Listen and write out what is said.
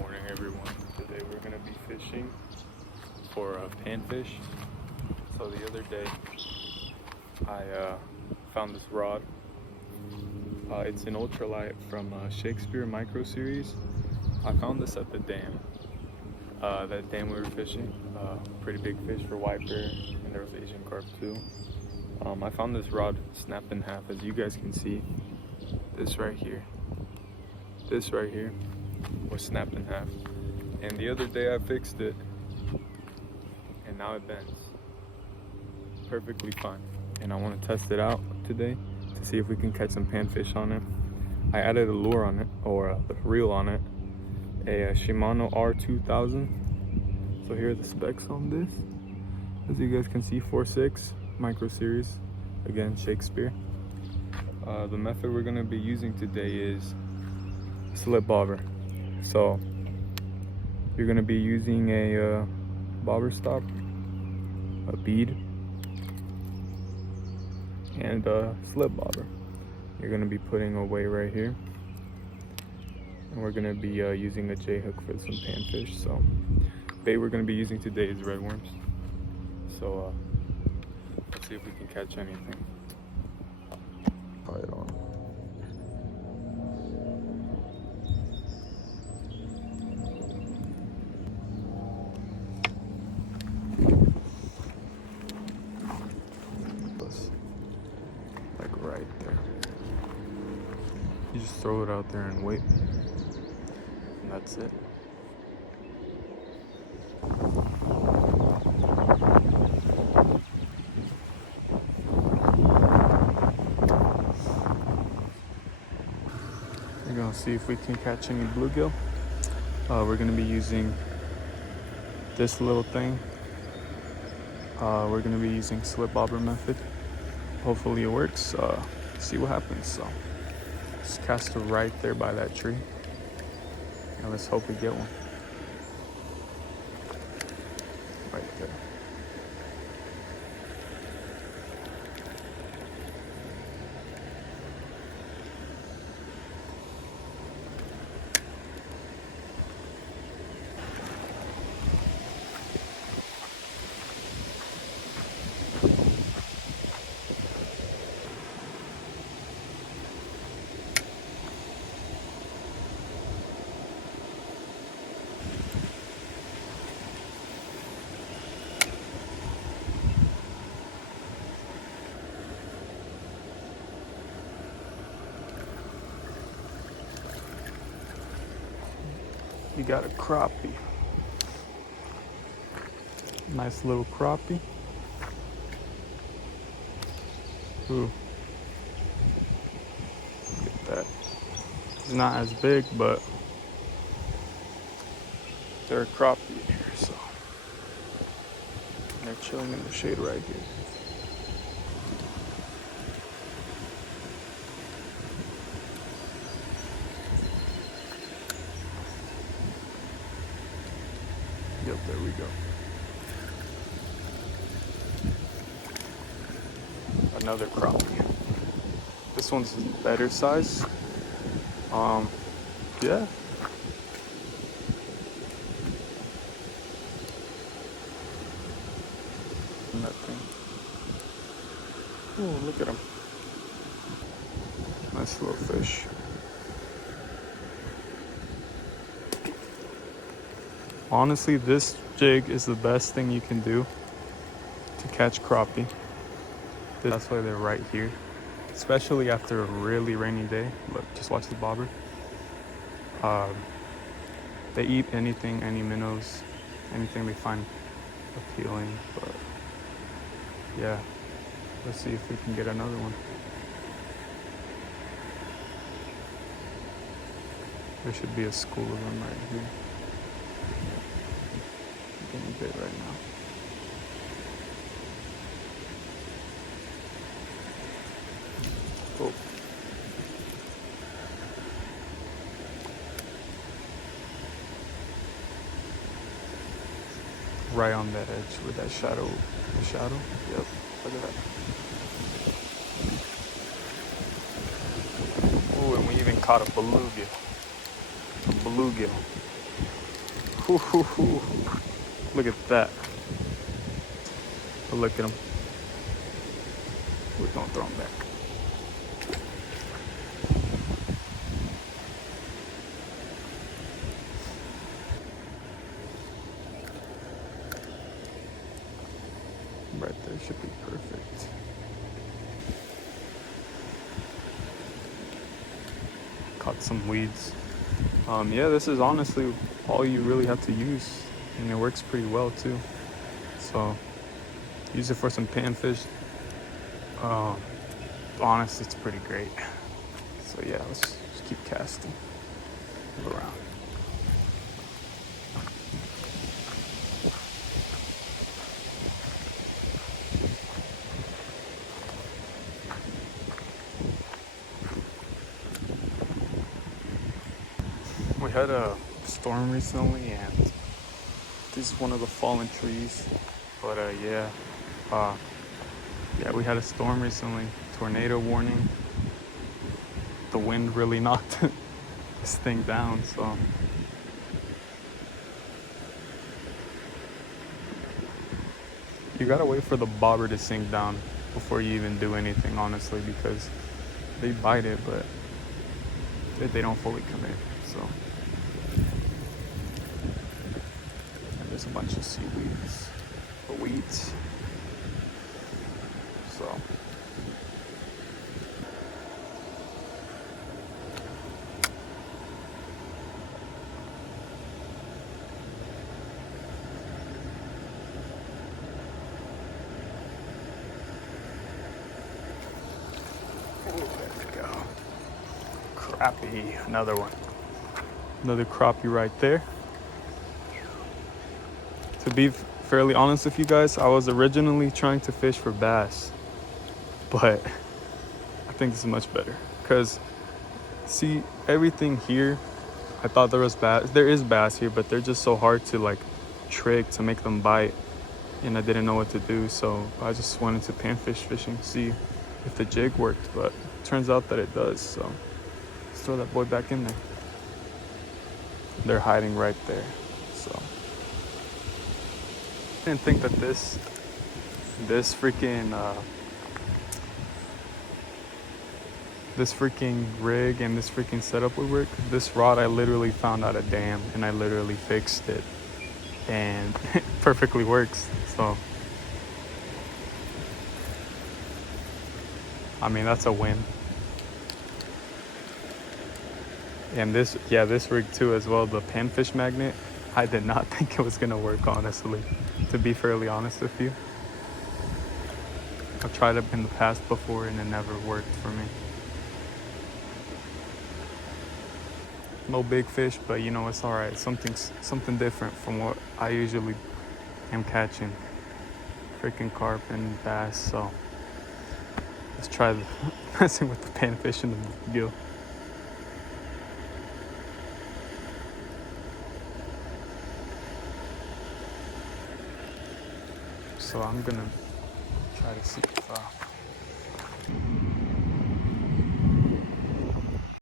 Morning, everyone. Today we're going to be fishing for panfish. So the other day I found this rod. It's an ultralight from Shakespeare Micro Series. I found this at the dam. That dam we were fishing, pretty big fish for white bear, and there was Asian carp too. I found this rod snapped in half, as you guys can see. This right here was snapped in half, and the other day I fixed it and now it bends perfectly fine, and I want to test it out today to see if we can catch some panfish on it. I added a lure on it, or a reel on it, a Shimano R2000. So here are the specs on this. As you guys can see, 4.6 Micro Series, again Shakespeare. The method we're going to be using today is slip bobber. So you're going to be using a bobber stop, a bead, and a slip bobber. You're going to be putting away right here, and we're going to be using a J hook for some panfish. So bait we're going to be using today is redworms. So let's see if we can catch anything. Tie it on. Like right there. You just throw it out there and wait, and that's it. We're gonna see if we can catch any bluegill. We're gonna be using this little thing. We're gonna be using slip bobber method. Hopefully it works. See what happens. So just cast it right there by that tree, and let's hope we get one. Right there. You got a crappie. Nice little crappie. Ooh. Look at that. It's not as big, but they're a crappie here, so they're chilling in the shade right here. Yep, there we go. Another crappie. This one's better size. Yeah. And that thing. Oh, look at him. Nice little fish. Honestly, this jig is the best thing you can do to catch crappie. That's why they're right here, especially after a really rainy day. Look, just watch the bobber. They eat anything, any minnows, anything they find appealing. But yeah, let's see if we can get another one. There should be a school of them right here. I'm getting bit right now. Oh. Right on that edge with that shadow. The shadow? Yep. Look at that. Oh, and we even caught a bluegill. A bluegill. Ooh. Look at that. But look at him. We're gonna throw him back. Right there should be perfect. Caught some weeds. Yeah, this is honestly all you really have to use, and it works pretty well too. So use it for some panfish. Honestly, it's pretty great. So yeah, let's just keep casting. Move around. We had a storm recently, and this is one of the fallen trees. But yeah, we had a storm recently. Tornado warning. The wind really knocked this thing down, so. You gotta wait for the bobber to sink down before you even do anything, honestly, because they bite it, but they don't fully commit, so. And there's a bunch of seaweeds, or weeds, so. Crappie, another one. Another crappie right there. To be fairly honest with you guys, I was originally trying to fish for bass, but I think this is much better. Because, see, everything here, I thought there was bass. There is bass here, but they're just so hard to like trick to make them bite. And I didn't know what to do, so I just went into panfish fishing, see if the jig worked, but it turns out that it does, so. Let's throw that boy back in there. They're hiding right there, so. I didn't think that this freaking rig and this freaking setup would work. This rod I literally found at a dam, and I literally fixed it, and it perfectly works, so. I mean, that's a win. And this rig too as well, the panfish magnet, I did not think it was gonna work, honestly, to be fairly honest with you. I've tried it in the past before and it never worked for me. No big fish, but you know, it's all right. Something different from what I usually am catching. Freaking carp and bass, so let's try messing with the panfish and the gill. So I'm gonna try to see if